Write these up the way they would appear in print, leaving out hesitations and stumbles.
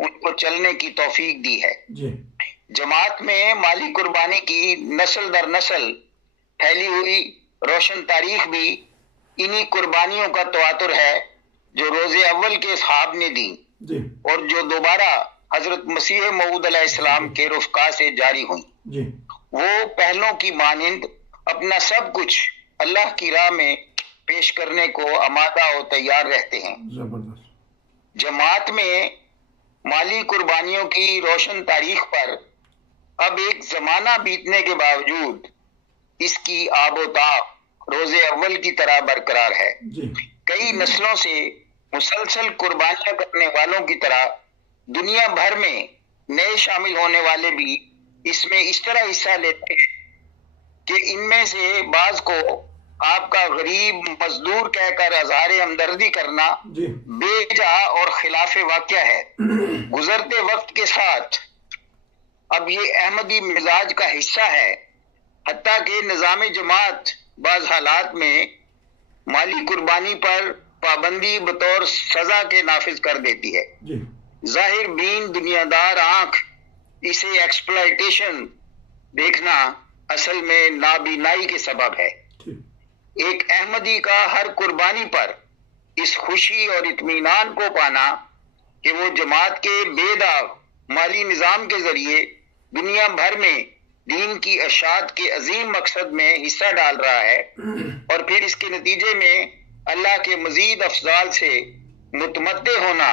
ان کو چلنے کی توفیق دی ہے۔ جی جماعت میں مالی قربانی کی نسل در نسل پھیلی ہوئی روشن تاریخ بھی انہی قربانیوں کا تواتر ہے جو روز اول کے اصحاب نے دی جی اور جو دوبارہ حضرت مسیح موعود علیہ السلام کے رفقا سے جاری ہوئی۔ جی وہ پہلوں کی مانند اپنا سب کچھ اللہ کی راہ میں پیش کرنے کو آمادہ و تیار رہتے ہیں۔ زبردست۔ جماعت میں مالی قربانیوں کی روشن تاریخ پر اب ایک زمانہ بیتنے کے باوجود اس کی آب و تاب روز اول کی طرح برقرار ہے۔ جی کئی نسلوں سے مسلسل قربانیاں کرنے والوں کی طرح دنیا بھر میں نئے شامل ہونے والے بھی اس میں اس طرح حصہ لیتے ہیں کہ ان میں سے بعض کو آپ کا غریب مزدور کہہ کر اظہار ہمدردی کرنا جی بے جا اور خلاف واقعہ ہے۔ گزرتے وقت کے ساتھ اب یہ احمدی مزاج کا حصہ ہے، حتیٰ کہ نظام جماعت بعض حالات میں مالی قربانی پر پابندی بطور سزا کے نافذ کر دیتی ہے۔ جی ظاہر بین دنیا دار آنکھ اسے ایکسپلائٹیشن دیکھنا اصل میں نابینائی کے سبب ہے۔ ٹھیک۔ ایک احمدی کا ہر قربانی پر اس خوشی اور اطمینان کو پانا کہ وہ جماعت کے بے داغ مالی نظام کے ذریعے دنیا بھر میں دین کی اشاعت کے عظیم مقصد میں حصہ ڈال رہا ہے اور پھر اس کے نتیجے میں اللہ کے مزید افضال سے متمتع ہونا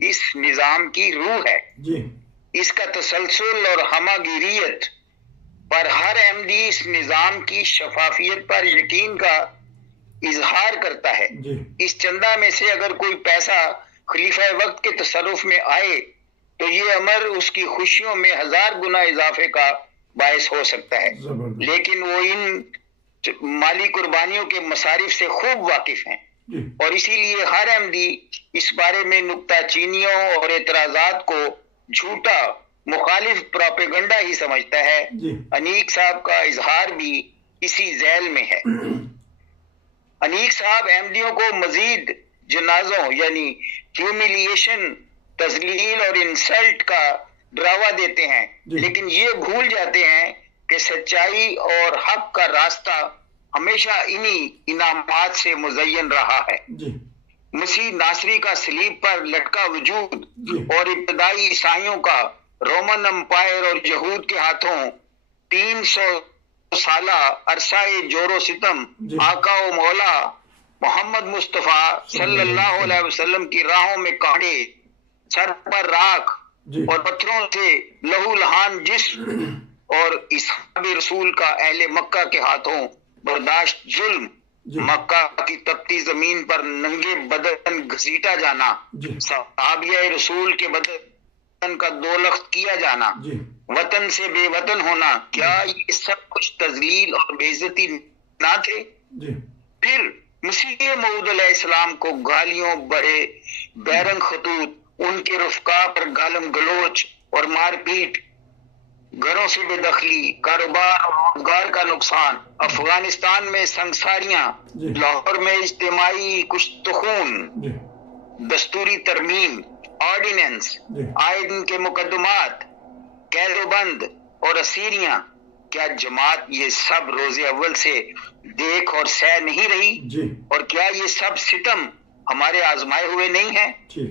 اس نظام کی روح ہے۔ جی اس کا تسلسل اور ہماگیریت پر ہر احمدی اس نظام کی شفافیت پر یقین کا اظہار کرتا ہے۔ جی اس چندہ میں سے اگر کوئی پیسہ خلیفہ وقت کے تصرف میں آئے تو یہ امر اس کی خوشیوں میں 1000 گنا اضافے کا باعث ہو سکتا ہے، زبردست۔ لیکن وہ ان مالی قربانیوں کے مصارف سے خوب واقف ہیں جی اور اسی لیے ہر احمدی اس بارے میں نکتہ چینیوں اور اعتراضات کو جھوٹا مخالف پروپیگنڈا ہی سمجھتا ہے۔ جی انیق صاحب کا اظہار بھی اسی ذیل میں ہے۔ انیق صاحب احمدیوں کو مزید جنازوں یعنی ہیومیلیشن، تذلیل اور انسلٹ کا ڈراوا دیتے ہیں، جی لیکن یہ بھول جاتے ہیں کہ سچائی اور حق کا راستہ ہمیشہ انہی انعامات سے مزین رہا ہے۔ جی مسیح ناصری کا صلیب پر لٹکا وجود جی اور ابتدائی عیسائیوں کا رومن امپائر اور یہود کے ہاتھوں 300 سالہ عرصہ جور و ستم جی آقا و مولا محمد مصطفیٰ صلی اللہ علیہ وسلم کی راہوں میں کانٹے، سر پر راکھ جی اور پتھروں سے لہو لہان جسم اور اصحاب رسول کا اہل مکہ کے ہاتھوں برداشت ظلم، جی مکہ کی تپتی زمین پر ننگے بدن گھسیٹا جانا، جی صحابیہ رسول کے بدن کا دولخت کیا جانا، جی وطن سے بے وطن ہونا، کیا یہ سب کچھ تذلیل اور بے عزتی نہ تھے؟ جی پھر مسیح موعود علیہ السلام کو گالیوں بڑے بیرنگ خطوط، ان کے رفقا پر گالم گلوچ اور مار پیٹ، گھروں سے بے دخلی، کاروبار اور روزگار کا نقصان، افغانستان میں سنگساریاں، جی لاہور میں اجتماعی کشت خون، جی دستوری ترمیم، آرڈیننس، جی آئے دن کے مقدمات، قید و بند اور اسیریاں، کیا جماعت یہ سب روز اول سے دیکھ اور سہ نہیں رہی؟ جی اور کیا یہ سب ستم ہمارے آزمائے ہوئے نہیں ہیں؟ ٹھیک۔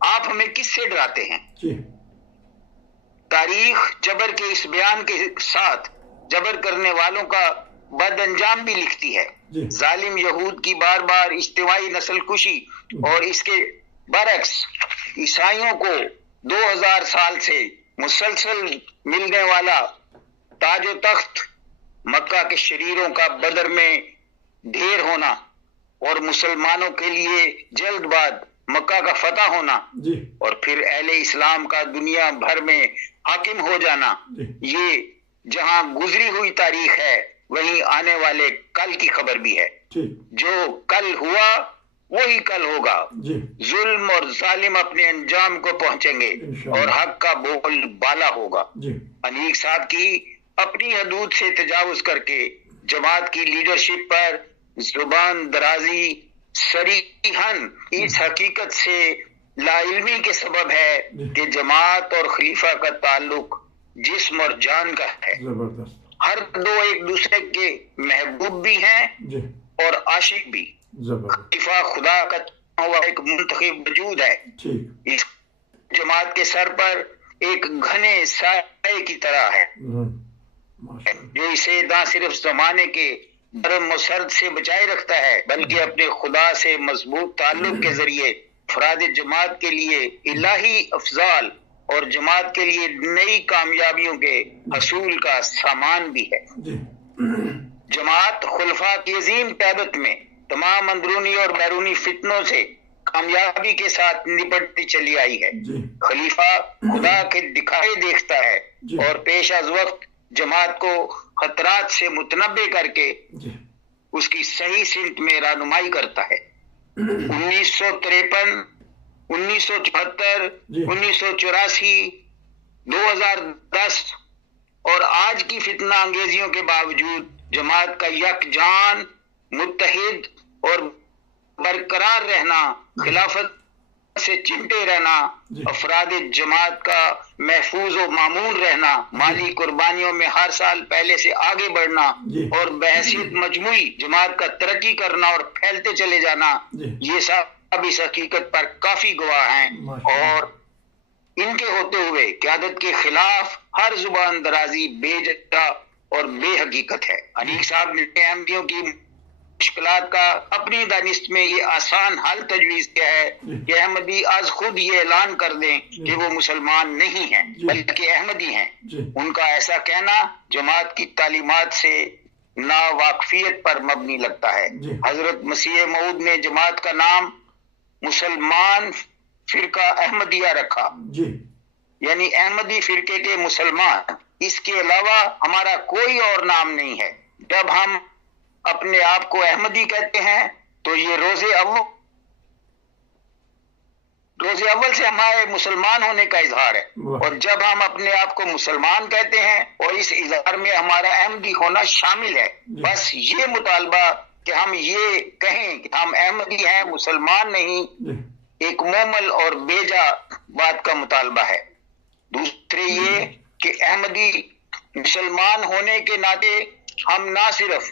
آپ ہمیں کس سے ڈراتے ہیں؟ جی تاریخ جبر کے اس بیان کے ساتھ جبر کرنے والوں کا بد انجام بھی لکھتی ہے۔ جی ظالم یہود کی بار بار اجتماعی نسل کشی اور اس کے برعکس عیسائیوں کو 2000 سال سے مسلسل ملنے والا تاج و تخت، مکہ کے شریروں کا بدر میں ڈھیر ہونا اور مسلمانوں کے لیے جلد بعد مکہ کا فتح ہونا جی اور پھر اہل اسلام کا دنیا بھر میں حاکم ہو جانا، جی یہ جہاں گزری ہوئی تاریخ ہے وہیں آنے والے کل کی خبر بھی ہے۔ ٹھیک۔ جو کل ہوا وہی کل ہوگا۔ جی ظلم اور ظالم اپنے انجام کو پہنچیں گے انشاءاللہ۔ اور حق کا بول بالا ہوگا۔ جی انیق صاحب کی اپنی حدود سے تجاوز کر کے جماعت کی لیڈرشپ پر زبان درازی صریحاً اس حقیقت سے لا علمی کے سبب ہے کہ جماعت اور خلیفہ کا تعلق جسم اور جان کا ہے. ہر دو ایک دوسرے کے محبوب بھی ہیں اور عاشق بھی. خلیفہ خدا کا ہوا ایک منتخب وجود ہے. اس جماعت کے سر پر ایک گھنے سائے کی طرح ہے جو اسے نہ صرف زمانے کے گرم و سرد سے بچائے رکھتا ہے بلکہ اپنے خدا سے مضبوط تعلق کے ذریعے افراد جماعت کے لیے الہی افضال اور جماعت کے لیے نئی کامیابیوں کے حصول کا سامان بھی ہے. جماعت خلفاء کی عظیم قیادت میں تمام اندرونی اور بیرونی فتنوں سے کامیابی کے ساتھ نپٹتی چلی آئی ہے. خلیفہ خدا کے دکھائے دیکھتا ہے اور پیش از وقت جماعت کو خطرات سے متنبع کر کے اس کی صحیح سمت میں رہنمائی کرتا ہے. 1953 1974 1984 2010 اور آج کی فتنہ انگیزیوں کے باوجود جماعت کا یکجان متحد اور برقرار رہنا، خلافت سے چمٹے رہنا، افراد جماعت کا محفوظ و مامون رہنا، مالی قربانیوں میں ہر سال پہلے سے آگے بڑھنا اور بحیثیت مجموعی جماعت کا ترقی کرنا اور پھیلتے چلے جانا، یہ سب اس حقیقت پر کافی گواہ ہیں اور ان کے ہوتے ہوئے قیادت کے خلاف ہر زبان درازی بے جا اور بے حقیقت ہے. انیق صاحب نے احمدیوں کی مشکلات کا اپنی دانست میں یہ آسان حل تجویز کیا ہے کہ احمدی از خود یہ اعلان کر دیں کہ وہ مسلمان نہیں ہیں بلکہ احمدی ہیں. ان کا ایسا کہنا جماعت کی تعلیمات سے ناواقفیت پر مبنی لگتا ہے. حضرت مسیح موعود نے جماعت کا نام مسلمان فرقہ احمدیہ رکھا، یعنی احمدی فرقے کے مسلمان، اس کے علاوہ ہمارا کوئی اور نام نہیں ہے. جب ہم اپنے آپ کو احمدی کہتے ہیں تو یہ روز اول سے ہمارے مسلمان ہونے کا اظہار ہے، اور جب ہم اپنے آپ کو مسلمان کہتے ہیں اور اس اظہار میں ہمارا احمدی ہونا شامل ہے، بس یہ مطالبہ کہ ہم یہ کہیں کہ ہم احمدی ہیں مسلمان نہیں، ایک مومل اور بیجا بات کا مطالبہ ہے. دوسرے یہ کہ احمدی مسلمان ہونے کے ناطے ہم نہ صرف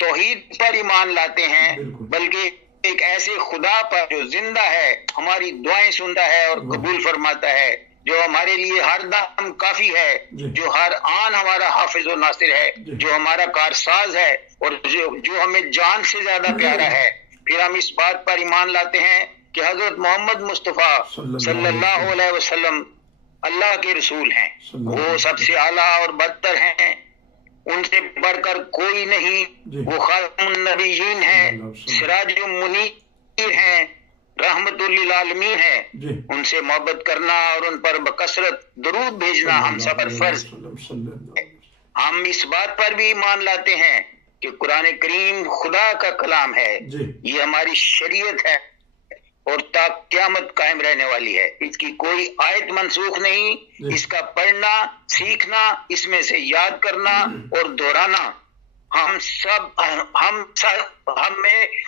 توحید پر ایمان لاتے ہیں بلکہ ایک ایسے خدا پر جو زندہ ہے، ہماری دعائیں سنتا ہے اور قبول فرماتا ہے، جو ہمارے لیے ہر دم کافی ہے، جو ہر آن ہمارا حافظ و ناصر ہے، جو ہمارا کارساز ہے اور جو ہمیں جان سے زیادہ پیارا ہے. پھر ہم اس بات پر ایمان لاتے ہیں کہ حضرت محمد مصطفیٰ صلی اللہ علیہ وسلم اللہ کے رسول ہیں، وہ سب سے اعلیٰ اور برتر ہیں، ان سے بڑھ کر کوئی نہیں، وہ خاتم النبیین ہیں، سراج منیر ہیں، رحمت للعالمین ہیں. ان سے محبت کرنا اور ان پر بکثرت درود بھیجنا ہم سب پر فرض ہے. ہم اس بات پر بھی ایمان لاتے ہیں کہ قرآن کریم خدا کا کلام ہے، یہ ہماری شریعت ہے اور تا قیامت قائم رہنے والی ہے. اس کی کوئی آیت منسوخ نہیں. اس کا پڑھنا، سیکھنا، اس میں سے یاد کرنا اور دہرانا ہمیں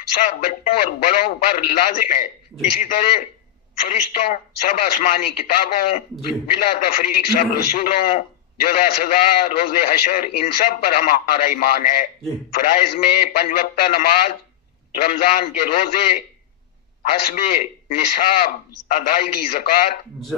سب بچوں اور بڑوں پر لازم ہے. اسی طرح فرشتوں، سب آسمانی کتابوں، بلا تفریق سب رسولوں، جزا سزا، روز حشر، ان سب پر ہمارا ایمان ہے. فرائض میں 5 وقتہ نماز، رمضان کے روزے، حسب نصاب ادائیگی زکوٰۃ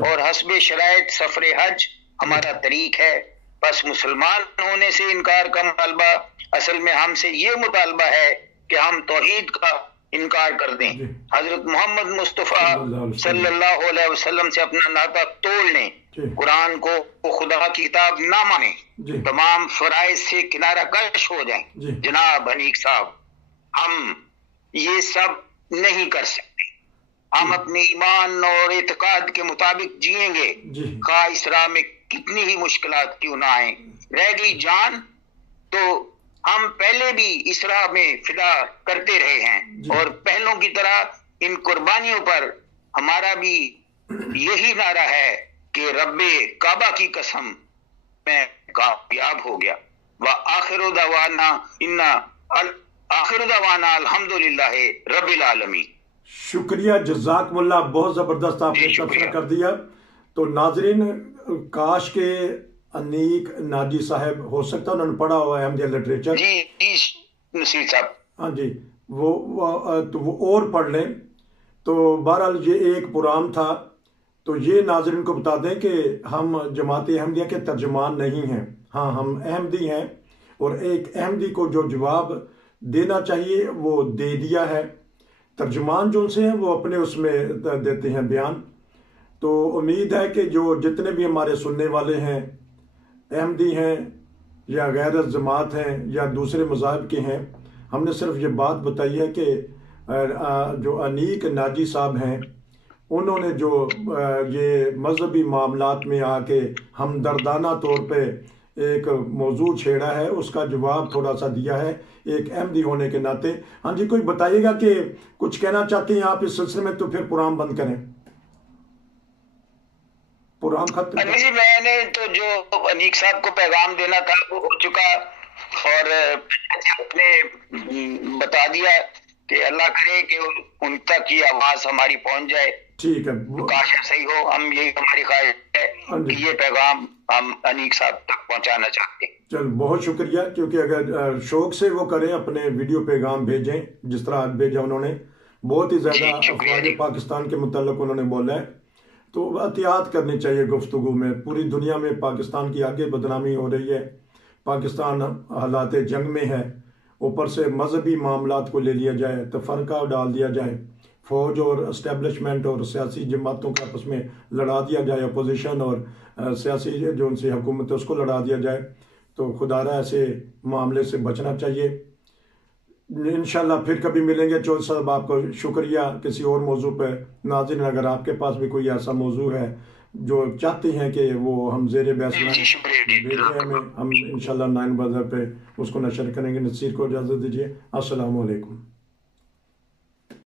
اور حسب شرائط سفر حج ہمارا طریق ہے. بس مسلمان ہونے سے انکار کا مطالبہ اصل میں ہم سے یہ مطالبہ ہے کہ ہم توحید کا انکار کر دیں، حضرت محمد مصطفیٰ صلی اللہ علیہ وسلم سے اپنا ناطہ توڑ لیں، قرآن کو خدا کی کتاب نہ مانیں، تمام فرائض سے کنارہ کش ہو جائیں. جناب انیق صاحب، ہم یہ سب نہیں کر سکتے. ہم اپنے ایمان اور اعتقاد کے مطابق جئیں گے، خواہ اس راہ میں کتنی ہی مشکلات کیوں نہ آئیں. رہ گئی جان تو ہم پہلے بھی اس راہ میں فدا کرتے رہے ہیں اور پہلوں کی طرح ان قربانیوں پر ہمارا بھی یہی نعرہ ہے کہ رب کعبہ کی قسم میں کامیاب ہو گیا. وآخر دعوانا الحمدللہ رب العالمین. شکریہ، جزاکم اللہ، بہت زبردست آپ نے تبصرہ کر دیا۔ تو ناظرین، کاش کے انیک ناجی صاحب، ہو سکتا ہے انہوں نے پڑھا ہوا ہے احمدیہ لٹریچر، جی نصیر صاحب، ہاں جی، وہ اور پڑھ لیں۔ تو بہرحال یہ ایک پروگرام تھا۔ تو یہ ناظرین کو بتا دیں کہ ہم جماعت احمدیہ کے ترجمان نہیں ہیں، ہاں ہم احمدی ہیں، اور ایک احمدی کو جو جواب دینا چاہیے وہ دے دیا ہے۔ ترجمان جو ان سے ہیں وہ اپنے اس میں دیتے ہیں بیان۔ تو امید ہے کہ جو جتنے بھی ہمارے سننے والے ہیں، احمدی ہیں یا غیر جماعت ہیں یا دوسرے مذاہب کے ہیں، ہم نے صرف یہ بات بتائی ہے کہ جو انیک ناجی صاحب ہیں، انہوں نے جو یہ مذہبی معاملات میں آ کے ہمدردانہ طور پہ ایک موضوع چھیڑا ہے، اس کا جواب تھوڑا سا دیا ہے ایک احمدی ہونے کے ناطے۔ ہاں جی، کوئی بتائیے گا کہ کچھ کہنا چاہتے ہیں آپ اس سلسلے میں، تو پھر پروگرام بند کریں، پروگرام ختم کریں۔ جی میں نے تو جو انیک صاحب کو پیغام دینا تھا وہ ہو چکا، اور آپ نے بتا دیا کہ اللہ کرے کہ ان تک یہ آواز ہماری پہنچ جائے۔ ٹھیک ہے، کاش صحیح ہو، ہم یہی ہماری خواہش ہے کہ یہ پیغام ہم انیک صاحب تک پہنچانا چاہتے ہیں۔ چل بہت شکریہ، کیونکہ اگر شوق سے وہ کریں، اپنے ویڈیو پیغام بھیجیں جس طرح بھیجا انہوں نے، بہت ہی زیادہ افواج پاکستان کے متعلق انہوں نے بولا ہے۔ تو احتیاط کرنی چاہیے گفتگو میں، پوری دنیا میں پاکستان کی آگے بدنامی ہو رہی ہے، پاکستان حالات جنگ میں ہے، اوپر سے مذہبی معاملات کو لے لیا جائے، تفرقہ ڈال دیا جائے، فوج اور اسٹیبلشمنٹ اور سیاسی جماعتوں کا آپس میں لڑا دیا جائے، اپوزیشن اور سیاسی جو ان سے حکومت ہے اس کو لڑا دیا جائے، تو خدا را ایسے معاملے سے بچنا چاہیے۔ انشاءاللہ پھر کبھی ملیں گے۔ چودھری صاحب آپ کو شکریہ، کسی اور موضوع پہ۔ ناظرین، اگر آپ کے پاس بھی کوئی ایسا موضوع ہے جو چاہتے ہیں کہ وہ ہم زیر بحث بھیجیں ہمیں، ہم انشاءاللہ 9 بجے پہ اس کو نشر کریں گے۔ نصیر کو اجازت دیجیے، السلام علیکم۔